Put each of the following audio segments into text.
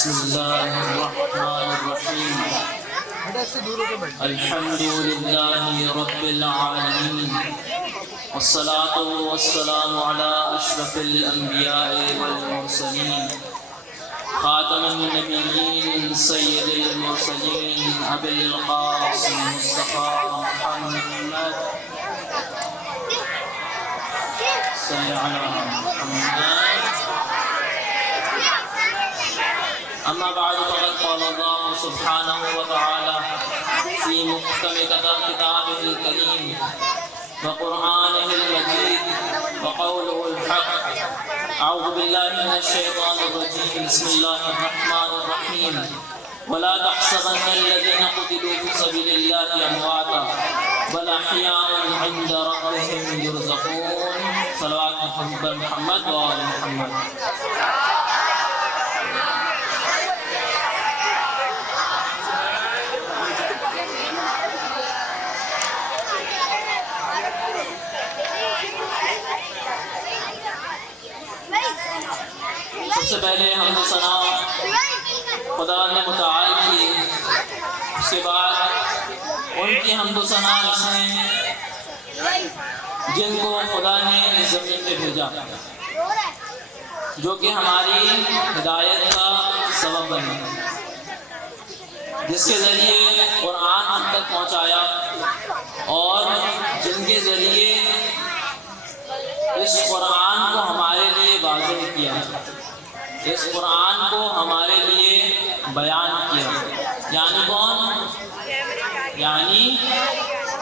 بسم اللہ الرحمن الرحیم الحمد للہ رب العالمین والصلاة والسلام علی اشرف الانبیاء والمرسلین خاتم النبیین سید المرسلین ابی القاسم مصطفیٰ محمد صلی علی محمد. أما بعد فقد قال الله سبحانه وتعالى في محكم كتابه الكريم وقرآنه المجيد وقوله الحق. أعوذ بالله من الشيطان الرجيم. بسم الله الرحمن الرحيم. ولا تحسبن الذين قتلوا في سبيل الله أمواتا بل أحياء عند ربهم يرزقون. صلوات محمد وآل محمد. سب سے پہلے حمد و ثنا خدا نے متعال کی، اس کے بعد ان کی حمد و ثنا اس نے جن کو خدا نے زمین پہ بھیجا، جو کہ ہماری ہدایت کا سبب بنے، جس کے ذریعے قرآن ہم تک پہنچایا اور جن کے ذریعے اس قرآن کو ہمارے لیے واضح کیا، اس قرآن کو ہمارے لیے بیان کیا. یعنی کون؟ یعنی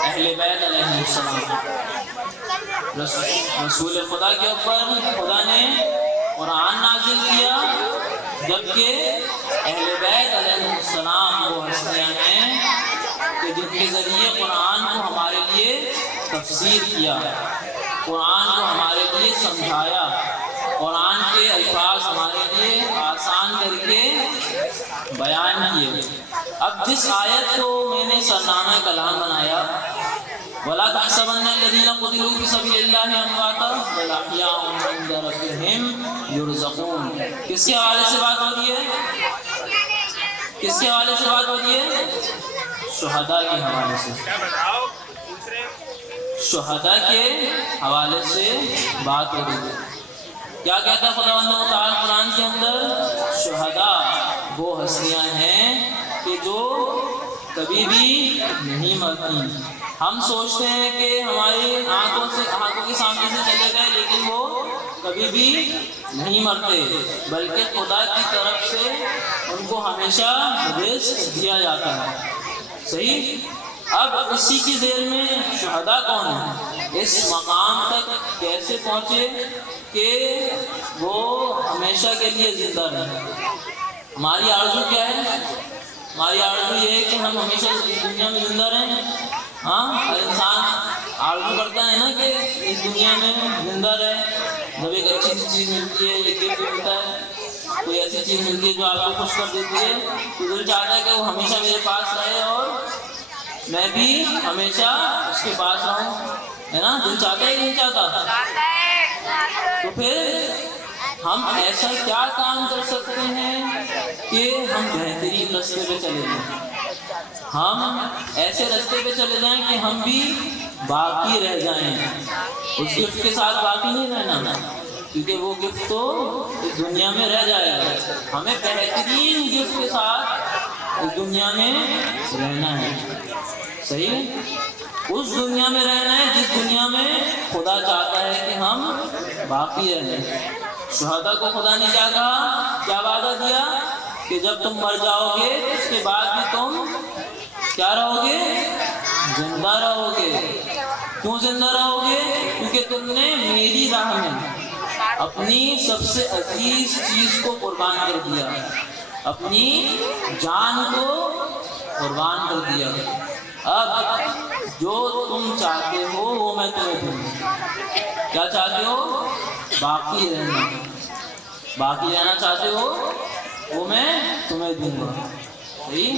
اہل بیت علیہ السلام. رسول خدا کے اوپر خدا نے قرآن نازل کیا، جبکہ اہل بیت علیہ السلام وہ ہستیاں ہیں کہ جن کے ذریعے قرآن کو ہمارے لیے تفسیر کیا، قرآن کو ہمارے لیے سمجھایا، قرآن کے الفاظ ہمارے لیے آسان کر کے بیان کیے. اب جس آیت کو میں نے سرنامہ کلام بنایا، وَلَا تَحْسَبَنَّ الَّذِينَ قُتِلُوا فِي سَبِيلِ اللَّهِ أَمْوَاتًا بَلْ أَحْيَاءٌ عِندَ رَبِّهِمْ يُرْزَقُونَ. کس کے حوالے سے بات ہو رہی ہے؟ کس کے حوالے سے بات ہو رہی ہے؟ شہداء کے حوالے سے. شہداء کے حوالے سے بات ہو رہی ہے. کیا کہتا ہے خداوند تعالیٰ قرآن کے اندر؟ شہداء وہ ہستیاں ہیں کہ جو کبھی بھی نہیں مرتی. ہم سوچتے ہیں کہ ہماری آنکھوں کے سامنے سے چلے گئے، لیکن وہ کبھی بھی نہیں مرتے، بلکہ خدا کی طرف سے ان کو ہمیشہ رزق دیا جاتا ہے. صحیح؟ اب اسی کی ذیل میں شہداء کون ہیں؟ اس مقام تک کیسے پہنچے کہ وہ ہمیشہ کے لیے زندہ رہیں؟ ہماری آرزو کیا ہے؟ ہماری آرزو یہ ہے کہ ہم ہمیشہ اس دنیا میں زندہ رہیں. ہر انسان آرزو کرتا ہے نا کہ اس دنیا میں زندہ رہے. جب ایک اچھی چیز ملتی ہے، ایک گفٹ ملتا ہے، کوئی ایسی چیز ملتی ہے جو آپ کو خوش کر دیتی ہے، تو دل چاہتا ہے کہ وہ ہمیشہ میرے پاس رہے اور میں بھی ہمیشہ اس کے پاس رہوں، ہے نا؟ دل چاہتا ہے نہیں چاہتا؟ تو پھر ہم ایسا کیا کام کر سکتے ہیں کہ ہم بہترین راستے پہ چلے جائیں؟ ہم ایسے راستے پہ چلے جائیں کہ ہم بھی باقی رہ جائیں. اس گفٹ کے ساتھ باقی نہیں رہنا، کیونکہ وہ گفٹ تو اس دنیا میں رہ جائے گا. ہمیں بہترین گفٹ کے ساتھ اس دنیا میں رہنا ہے. صحیح؟ اس دنیا میں رہنا ہے جس دنیا میں خدا چاہتا ہے کہ ہم باقی رہیں. شہداء کو خدا نے کیا کہا؟ کیا وعدہ دیا؟ کہ جب تم مر جاؤ گے اس کے بعد بھی تم کیا رہو گے؟ زندہ رہو گے. کیوں زندہ رہو گے؟ کیونکہ تم نے میری راہ میں اپنی سب سے عزیز چیز کو قربان کر دیا، اپنی جان کو قربان کر دیا. اب جو تم چاہتے ہو وہ میں تمہیں دوں. کیا چاہتے ہو؟ باقی رہنا. باقی رہنا چاہتے ہو وہ میں تمہیں دوں گا.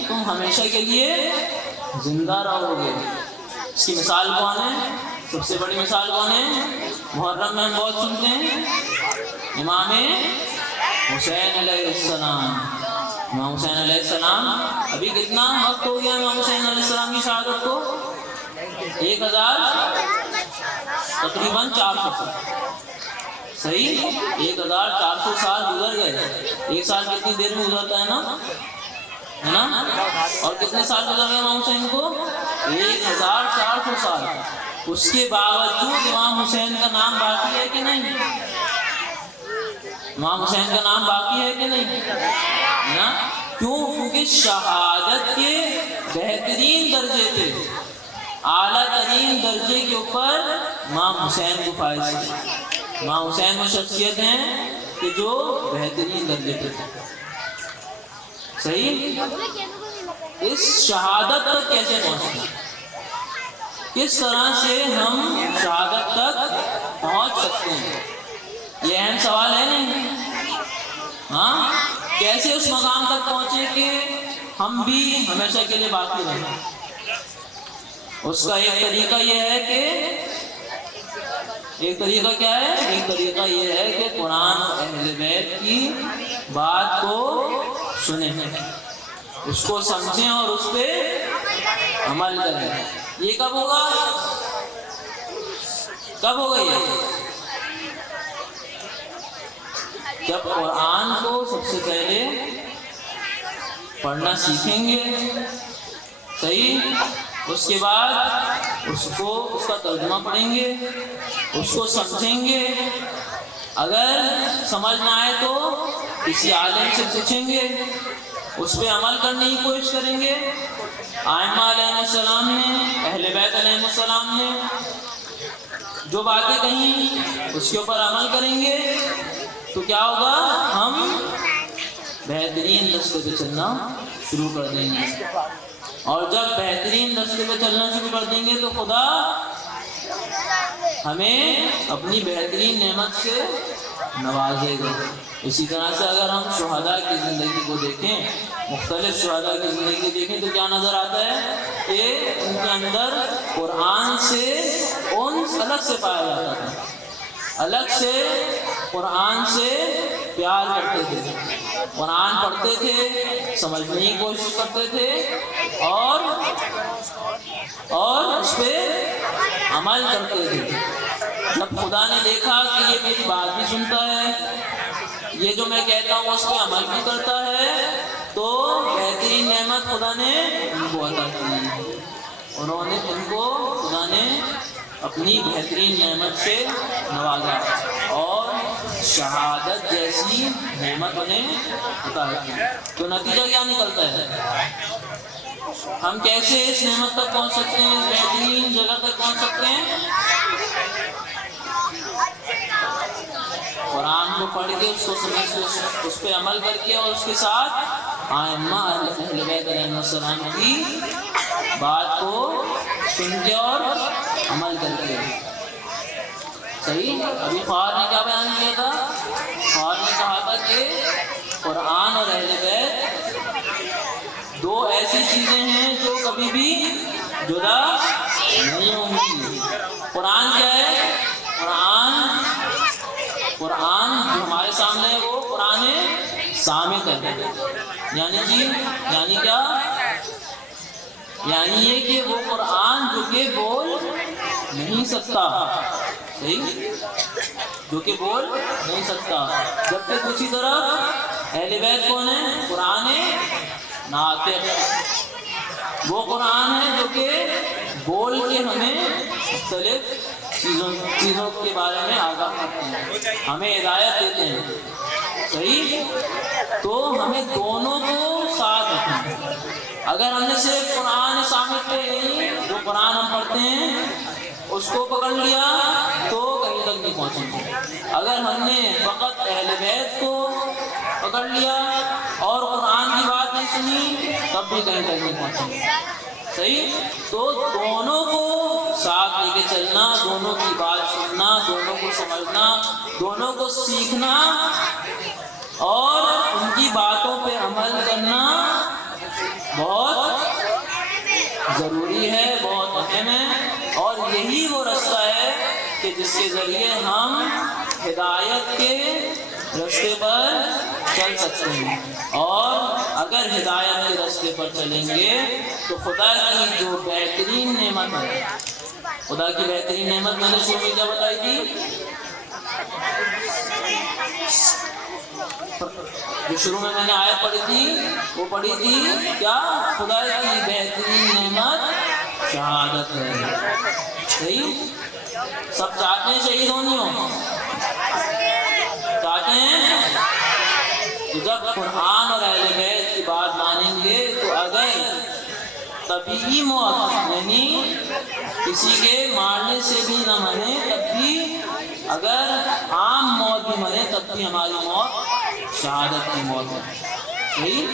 تم ہمیشہ کے لیے زندہ رہو گے. اس کی مثال کون ہے؟ سب سے بڑی مثال کون ہے؟ محرم میں ہم بہت سنتے ہیں امام حسین علیہ السلام. امام حسین علیہ السلام، ابھی کتنا وقت ہو گیا امام حسین علیہ السلام کی شہادت کو؟ 1000 تقریباً 400 سال، صحیح، 1400 سال گزر گئے۔ ایک سال کتنی دیر میں گزرتا ہے نا؟ اور کتنے سال گزر گئے امام حسین کو؟ 1400 سال۔ اس کے باوجود امام حسین کا نام باقی ہے کہ نہیں؟ امام حسین کا نام باقی ہے کہ نہیں؟ نا؟ کیوں؟ کیونکہ شہادت کے بہترین درجے تھے، اعلیٰ ترین درجے کے اوپر امام حسین کو فائز ہے۔ امام حسین وہ شخصیت ہیں کہ جو بہترین درجے پہ تھے، صحیح؟ اس شہادت تک کیسے پہنچنا، کس طرح سے ہم شہادت تک پہنچ سکتے ہیں، یہ اہم سوال ہے نہیں؟ ہاں، کیسے اس مقام تک پہنچے کہ ہم بھی ہمیشہ کے لیے باقی رہیں؟ اس کا ایک طریقہ یہ ہے کہ ایک طریقہ کیا ہے؟ ایک طریقہ یہ ہے کہ قرآن اور اہل بیت کی بات کو سنیں، اس کو سمجھیں اور اس پہ عمل کریں۔ یہ کب ہوگا؟ کب ہوگا یہ؟ جب قرآن کو سب سے پہلے پڑھنا سیکھیں گے، صحیح، اس کے بعد اس کا ترجمہ پڑھیں گے، اس کو سمجھیں گے، اگر سمجھ نہ آئے تو کسی عالم سے پوچھیں گے، اس پہ عمل کرنے کی کوشش کریں گے۔ ائمہ علیہ السلام نے، اہل بیت علیہ السلام نے جو باتیں کہیں اس کے اوپر عمل کریں گے تو کیا ہوگا؟ ہم بہترین راستے پہ چلنا شروع کر دیں گے، اور جب بہترین راستے پہ چلنا شروع کر دیں گے تو خدا ہمیں اپنی بہترین نعمت سے نوازے گا۔ اسی طرح سے اگر ہم شہداء کی زندگی کو دیکھیں، مختلف شہداء کی زندگی دیکھیں تو کیا نظر آتا ہے کہ ان کے اندر قرآن سے انس الگ سے پایا جاتا تھا، الگ سے قرآن سے پیار کرتے تھے، قرآن پڑھتے تھے، سمجھنے کی کوشش کرتے تھے اور اس پہ عمل کرتے تھے۔ جب خدا نے دیکھا کہ یہ میری بات بھی سنتا ہے، یہ جو میں کہتا ہوں اس پہ عمل بھی کرتا ہے، تو بہترین نعمت خدا نے ان کو عطا کی، ان کو خدا نے اپنی بہترین نعمت سے نوازا اور شہادت جیسی نعمت انہیں عطا کی۔ تو نتیجہ کیا نکلتا ہے؟ ہم کیسے اس نعمت تک پہنچ سکتے ہیں، اس بہترین جگہ تک پہنچ سکتے ہیں؟ قرآن کو پڑھ کے، اس کو سمجھ کے، اس پہ عمل کر کے، اور اس کے ساتھ ائمہ اہل بیت علیہ السلام کی بات کو سن کے اور عمل کر کے، صحیح۔ ابھی خوار نے کیا بیان کیا تھا؟ خوار نے کہا تھا کہ قرآن اور اہل بیت دو ایسی چیزیں ہیں جو کبھی بھی جدا نہیں ہوں گی۔ قرآن کیا ہے؟ قرآن جو ہمارے سامنے ہے وہ قرآن صامت ہے، یعنی کیا؟ یعنی یہ کہ وہ قرآن جو کہ بول نہیں سکتا، صحیح، جو کہ بول نہیں سکتا، جبکہ دوسری طرف اہل بیت کون ہے؟ قرآن ناطق، وہ قرآن ہے جو کہ بول کے ہمیں مختلف چیزوں کے بارے میں آگاہ کرتے ہیں، ہمیں ہدایت دیتے ہیں، صحیح۔ تو ہمیں دونوں کو ساتھ رکھنا ہے۔ اگر ہم نے صرف قرآن صامت پہ جو قرآن ہم پڑھتے ہیں اس کو پکڑ لیا تو کہیں تک نہیں پہنچیں گے۔ اگر ہم نے فقط اہل بیت کو پکڑ لیا اور قرآن کی بات نہیں سنی تب بھی کہیں تک نہیں پہنچیں گے، صحیح۔ تو دونوں کو ساتھ لے کے چلنا، دونوں کی بات سننا، دونوں کو سمجھنا، دونوں کو سیکھنا اور ان کی باتوں پہ عمل کرنا بہت ضروری ہے، بہت اہم ہے، اور یہی وہ راستہ ہے کہ جس کے ذریعے ہم ہدایت کے راستے پر چل سکتے ہیں، اور اگر ہدایت کے راستے پر چلیں گے تو خدا کی جو بہترین نعمت ہے، خدا کی بہترین نعمت میں نے شروع میں کیا بتائی تھی؟ جو شروع میں نے آیت پڑھی تھی وہ پڑھی تھی کیا؟ خدا کی بہترین نعمت شہادت ہے۔ صحیح؟ سب چاہتے ہیں شہید ہونی ہو، چاہتے ہیں؟ تو جب قرآن اور اہل بیت کی بات مانیں گے تو اگر طبیعی موت یعنی کسی کے مارنے سے بھی نہ مرے، تب بھی اگر عام موت بھی مرے تب بھی ہماری موت شہادت کی موت ہے۔ صحیح؟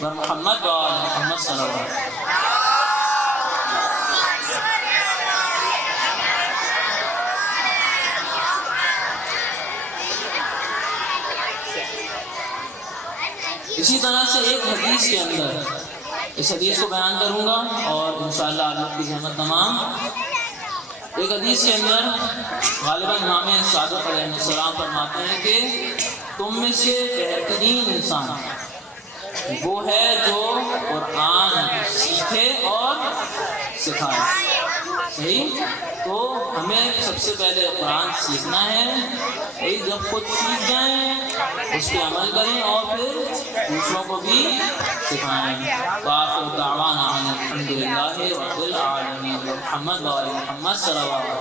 محمد اور محمد صلی اللہ علیہ وسلم۔ اسی طرح سے ایک حدیث کے اندر، اس حدیث کو بیان کروں گا اور انشاءاللہ آپ لوگ کی زحمت تمام۔ ایک حدیث کے اندر غالباً امام صادق علیہ السلام فرماتے ہیں کہ تم میں سے بہترین انسان وہ ہے جو قرآن سیکھے اور سکھائے۔ صحیح؟ تو ہمیں سب سے پہلے قرآن سیکھنا ہے، جب خود سیکھ جائیں اس پہ عمل کریں اور پھر دوسروں کو بھی سکھائیں۔ وآخر دعوانا الحمد للہ رب العالمین۔ محمد و محمد صلی اللہ علیہ وسلم۔